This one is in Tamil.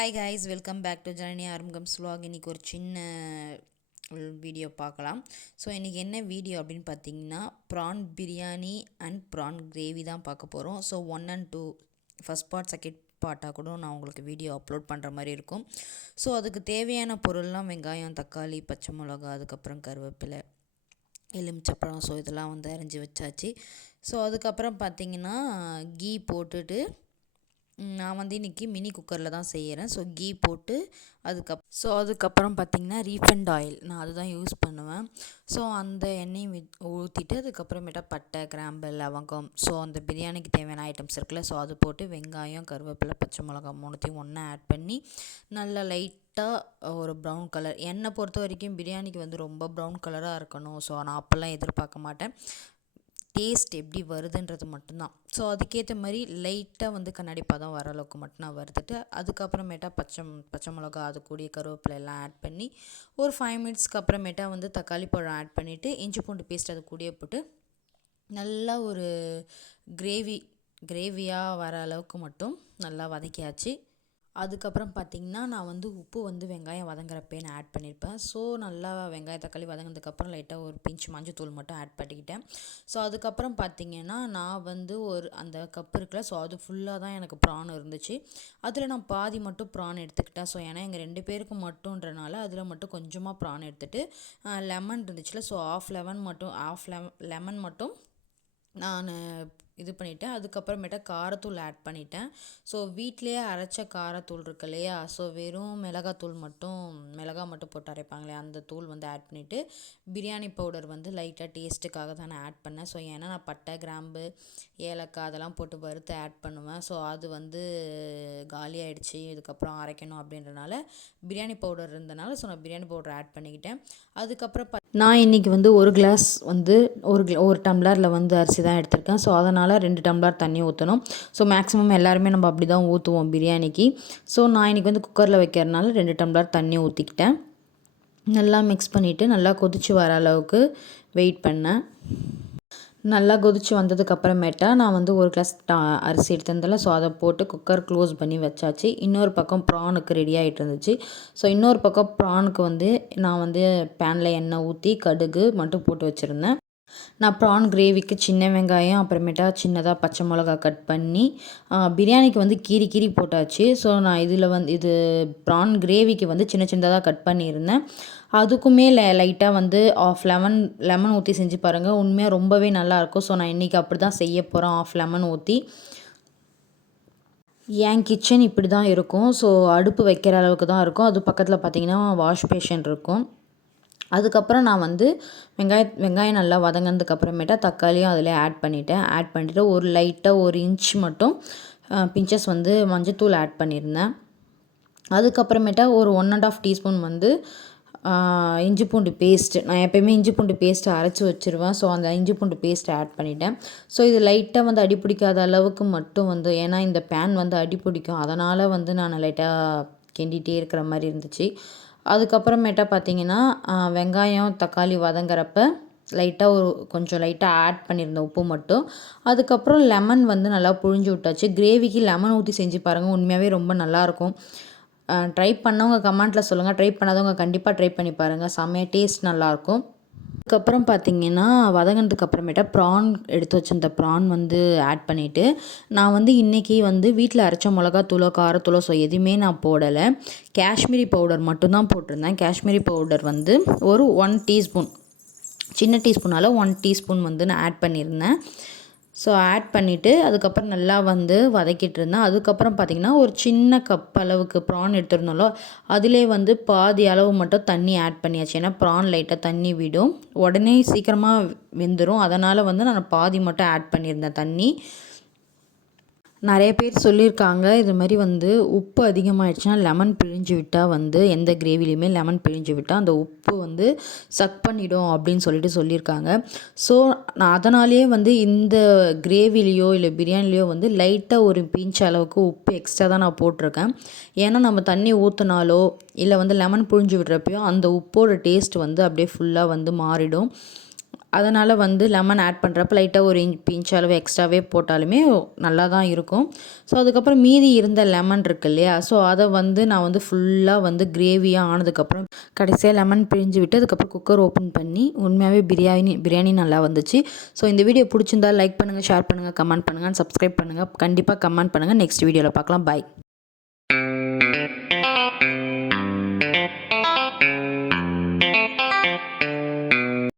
Hi guys, welcome back to Janani ஆரம்பம்ஸ் vlog. இன்றைக்கி ஒரு சின்ன வீடியோ பார்க்கலாம். ஸோ இன்றைக்கி என்ன வீடியோ அப்படின்னு பார்த்தீங்கன்னா, prawn biryani and prawn gravy தான் பார்க்க போகிறோம். So 1 and 2 first part second பார்ட்டாக கூட நான் உங்களுக்கு வீடியோ அப்லோட் பண்ணுற மாதிரி இருக்கும். ஸோ அதுக்கு தேவையான பொருள்லாம் வெங்காயம், தக்காளி, பச்சை மிளகா, அதுக்கப்புறம் கருவேப்பிலை, எலுமிச்சப்பழம். ஸோ இதெல்லாம் வந்து அரிஞ்சு வச்சாச்சு. ஸோ அதுக்கப்புறம் பார்த்திங்கன்னா கீ போட்டுட்டு நான் வந்து இன்றைக்கி மினி குக்கரில் தான் செய்கிறேன். ஸோ கீ போட்டு அதுக்கப்புறம் பார்த்திங்கன்னா ரீஃபண்ட் ஆயில் நான் அதுதான் யூஸ் பண்ணுவேன். ஸோ அந்த எண்ணெய் ஊற்றிட்டு அதுக்கப்புறமேட்டா பட்டை, கிராம்பு, லவங்கம், ஸோ அந்த பிரியாணிக்கு தேவையான ஐட்டம்ஸ் இருக்குல்ல, ஸோ அது போட்டு வெங்காயம், கருவேப்பிலை, பச்சை மிளகா மூணுத்தையும் ஒன்றா ஆட் பண்ணி நல்லா லைட்டாக ஒரு ப்ரௌன் கலர். என்னை பொறுத்த வரைக்கும் பிரியாணிக்கு வந்து ரொம்ப ப்ரௌன் கலராக இருக்கணும். ஸோ நான் அப்போல்லாம் எதிர்பார்க்க மாட்டேன். டேஸ்ட் எப்படி வருதுன்றது மட்டும்தான். ஸோ அதுக்கேற்ற மாதிரி லைட்டாக வந்து கண்ணாடி பதம் வர அளவுக்கு மட்டும் நான் வறுத்துட்டு அதுக்கப்புறமேட்டா பச்சை மிளகா, அது கூடிய கருவேப்பிலை எல்லாம் ஆட் பண்ணி ஒரு 5 மினிட்ஸ்க்கு அப்புறமேட்டா வந்து தக்காளி பழம் ஆட் பண்ணிவிட்டு இஞ்சி பூண்டு பேஸ்ட் அது கூடிய போட்டு நல்லா ஒரு கிரேவியாக வர அளவுக்கு மட்டும் நல்லா வதக்கியாச்சு. அதுக்கப்புறம் பார்த்திங்கன்னா நான் வந்து உப்பு வந்து வெங்காயம் வதங்குறப்பே நான் ஆட் பண்ணியிருப்பேன். ஸோ நல்லா வெங்காயம், தக்காளி வதங்கினதுக்கப்புறம் லைட்டாக ஒரு பிஞ்ச் மஞ்சத்தூள் மட்டும் ஆட் பண்ணிக்கிட்டேன். ஸோ அதுக்கப்புறம் பார்த்திங்கன்னா நான் வந்து அந்த கப்பு இருக்குல்ல, ஸோ அது ஃபுல்லாக தான் எனக்கு ப்ரான் இருந்துச்சு. அதில் நான் பாதி மட்டும் ப்ரான் எடுத்துக்கிட்டேன். ஸோ ஏன்னா எங்கள் 2 பேருக்கு மட்டும்ன்றனால அதில் மட்டும் கொஞ்சமாக ப்ரான் எடுத்துகிட்டு லெமன் இருந்துச்சுல, ஸோ ஆஃப் லெமன் மட்டும் நான் இது பண்ணிவிட்டேன். அதுக்கப்புறமேட்டா காரத்தூள் ஆட் பண்ணிட்டேன். ஸோ வீட்டிலையே அரைச்ச காரத்தூள் இருக்கு இல்லையா, ஸோ வெறும் மிளகா மட்டும் போட்டு அரைப்பாங்களே அந்த தூள் வந்து ஆட் பண்ணிவிட்டு பிரியாணி பவுடர் வந்து லைட்டாக டேஸ்ட்டுக்காக தான் நான் ஆட் பண்ணேன். ஸோ ஏன்னா நான் பட்டை, கிராம்பு, ஏலக்காய் அதெல்லாம் போட்டு வறுத்து ஆட் பண்ணுவேன். ஸோ அது வந்து காலி ஆகிடுச்சு, இதுக்கப்புறம் அரைக்கணும் அப்படின்றனால பிரியாணி பவுடர் இருந்தனால ஸோ நான் பிரியாணி பவுடர் ஆட் பண்ணிக்கிட்டேன். அதுக்கப்புறம் நான் இன்றைக்கி வந்து ஒரு கிளாஸ் வந்து ஒரு டம்ளரில் வந்து அரிசி தான் எடுத்திருக்கேன். ஸோ அதனால் 2 டம்ளர் தண்ணி ஊற்றணும். ஸோ மேக்ஸிமம் எல்லாருமே நம்ம அப்படி தான் ஊற்றுவோம் பிரியாணிக்கு. ஸோ நான் இன்றைக்கி வந்து குக்கரில் வைக்கிறதுனால 2 டம்ளர் தண்ணி ஊற்றிக்கிட்டேன். நல்லா மிக்ஸ் பண்ணிவிட்டு நல்லா கொதித்து வர அளவுக்கு வெயிட் பண்ணேன். நல்லா கொதித்து வந்ததுக்கப்புறமேட்டா நான் வந்து ஒரு கிளாஸ் அரிசி எடுத்திருந்தேன்ல, ஸோ அதை போட்டு குக்கர் க்ளோஸ் பண்ணி வச்சாச்சு. இன்னொரு பக்கம் ப்ரானுக்கு ரெடி ஆகிட்டு இருந்துச்சு. ஸோ இன்னொரு பக்கம் ப்ரானுக்கு வந்து நான் வந்து பேனில் எண்ணெய் ஊற்றி கடுகு மட்டும் போட்டு வச்சுருந்தேன். நான் ப்ரான் கிரேவிக்கு சின்ன வெங்காயம், அப்புறமேட்டா சின்னதாக பச்சை மிளகா கட் பண்ணி பிரியாணிக்கு வந்து கீரி போட்டாச்சு. ஸோ நான் இது ப்ரான் கிரேவிக்கு வந்து சின்னதாக கட் பண்ணியிருந்தேன். அதுக்குமே லைட்டாக வந்து ஆஃப் லெமன் ஊற்றி செஞ்சு பாருங்கள், உண்மையாக ரொம்பவே நல்லாயிருக்கும். ஸோ நான் இன்றைக்கி அப்படி தான் செய்ய போகிறேன், ஆஃப் லெமன் ஊற்றி. என் கிச்சன் இப்படி தான் இருக்கும். ஸோ அடுப்பு வைக்கிற அளவுக்கு தான் இருக்கும். அது பக்கத்தில் பார்த்திங்கன்னா வாஷ் பேஷன் இருக்கும். அதுக்கப்புறம் நான் வந்து வெங்காயம் நல்லா வதங்கினதுக்கப்புறமேட்டா தக்காளியும் அதில் ஆட் பண்ணிவிட்டு ஒரு லைட்டாக 1 இன்ச் மட்டும் பிஞ்சஸ் வந்து மஞ்சத்தூள் ஆட் பண்ணியிருந்தேன். அதுக்கப்புறமேட்டா ஒரு 1.5 டீஸ்பூன் வந்து இஞ்சி பூண்டு பேஸ்ட்டு, நான் எப்போயுமே இஞ்சி பூண்டு பேஸ்ட்டு அரைச்சி வச்சுருவேன். ஸோ அந்த இஞ்சி பூண்டு பேஸ்ட்டை ஆட் பண்ணிட்டேன். ஸோ இது லைட்டாக வந்து அடி பிடிக்காத அளவுக்கு மட்டும் வந்து, ஏன்னா இந்த பேன் வந்து அடி பிடிக்கும், அதனால் வந்து நான் லைட்டாக கிண்டிகிட்டே இருக்கிற மாதிரி இருந்துச்சு. அதுக்கப்புறமேட்டா பார்த்திங்கன்னா வெங்காயம், தக்காளி வதங்குறப்ப கொஞ்சம் லைட்டாக ஆட் பண்ணியிருந்தேன், உப்பு மட்டும். அதுக்கப்புறம் லெமன் வந்து நல்லா புழிஞ்சு விட்டாச்சு. கிரேவிக்கு லெமன் ஊற்றி செஞ்சு பாருங்கள், உண்மையாகவே ரொம்ப நல்லாயிருக்கும். ட்ரை பண்ணவங்க கமெண்ட்டில் சொல்லுங்கள், ட்ரை பண்ணாதவங்க கண்டிப்பாக ட்ரை பண்ணி பாருங்கள், செம்மையாக டேஸ்ட் நல்லாயிருக்கும். அதுக்கப்புறம் பார்த்திங்கன்னா வதங்கினதுக்கு அப்புறமேட்டா ப்ரான் எடுத்து வச்சிருந்த ப்ரான் வந்து ஆட் பண்ணிவிட்டு நான் வந்து இன்றைக்கி வந்து வீட்டில் அரைச்ச மிளகாத்தூளோ காரத்தூளோ ஸோ எதுவுமே நான் போடலை. காஷ்மீரி பவுடர் மட்டும்தான் போட்டிருந்தேன். காஷ்மீரி பவுடர் வந்து ஒரு 1 டீஸ்பூன், சின்ன டீஸ்பூனால் 1 டீஸ்பூன் வந்து நான் ஆட் பண்ணியிருந்தேன். ஸோ ஆட் பண்ணிவிட்டு அதுக்கப்புறம் நல்லா வந்து வதக்கிட்டு இருந்தேன். அதுக்கப்புறம் பார்த்திங்கன்னா ஒரு சின்ன கப் அளவுக்கு ப்ரான் எடுத்துருந்தோம்ல, அதிலே வந்து பாதி அளவு மட்டும் தண்ணி ஆட் பண்ணியாச்சு. ஏன்னா ப்ரான் லைட்டாக தண்ணி விடும், உடனே சீக்கிரமாக வெந்துடும். அதனால் வந்து நான் பாதி மட்டும் ஆட் பண்ணியிருந்தேன் தண்ணி. நிறைய பேர் சொல்லியிருக்காங்க, இது மாதிரி வந்து உப்பு அதிகமாகிடுச்சுன்னா லெமன் பிழிஞ்சு விட்டால் வந்து எந்த கிரேவிலையுமே லெமன் பிழிஞ்சு விட்டால் அந்த உப்பு வந்து சக் பண்ணிடும் அப்படின்னு சொல்லியிருக்காங்க. ஸோ நான் அதனாலேயே வந்து இந்த கிரேவிலையோ இல்லை பிரியாணிலையோ வந்து லைட்டாக ஒரு பிஞ்ச் அளவுக்கு உப்பு எக்ஸ்ட்ரா தான் நான் போட்டிருக்கேன். ஏன்னா நம்ம தண்ணி ஊற்றினாலோ இல்லை வந்து லெமன் பிழிஞ்சு விடுறப்பையோ அந்த உப்போட டேஸ்ட் வந்து அப்படியே ஃபுல்லாக வந்து மாறிடும். அதனால் வந்து லெமன் ஆட் பண்ணுறப்ப லைட்டாக ஒரு பிஞ்ச் அளவு எக்ஸ்ட்ராவே போட்டாலுமே நல்லா தான் இருக்கும். ஸோ அதுக்கப்புறம் மீதி இருந்த லெமன் இருக்கு இல்லையா, ஸோ அதை வந்து நான் வந்து ஃபுல்லாக வந்து கிரேவியாக ஆனதுக்கப்புறம் கடைசியாக லெமன் பிழிஞ்சு விட்டு அதுக்கப்புறம் குக்கர் ஓப்பன் பண்ணி உண்மையாகவே பிரியாணி நல்லா வந்துச்சு. ஸோ இந்த வீடியோ பிடிச்சிருந்தா லைக் பண்ணுங்கள், ஷேர் பண்ணுங்கள், கமெண்ட் பண்ணுங்கள், சப்ஸ்கிரைப் பண்ணுங்கள். கண்டிப்பாக கமெண்ட் பண்ணுங்கள். நெக்ஸ்ட் வீடியோவில் பார்க்கலாம். பாய்.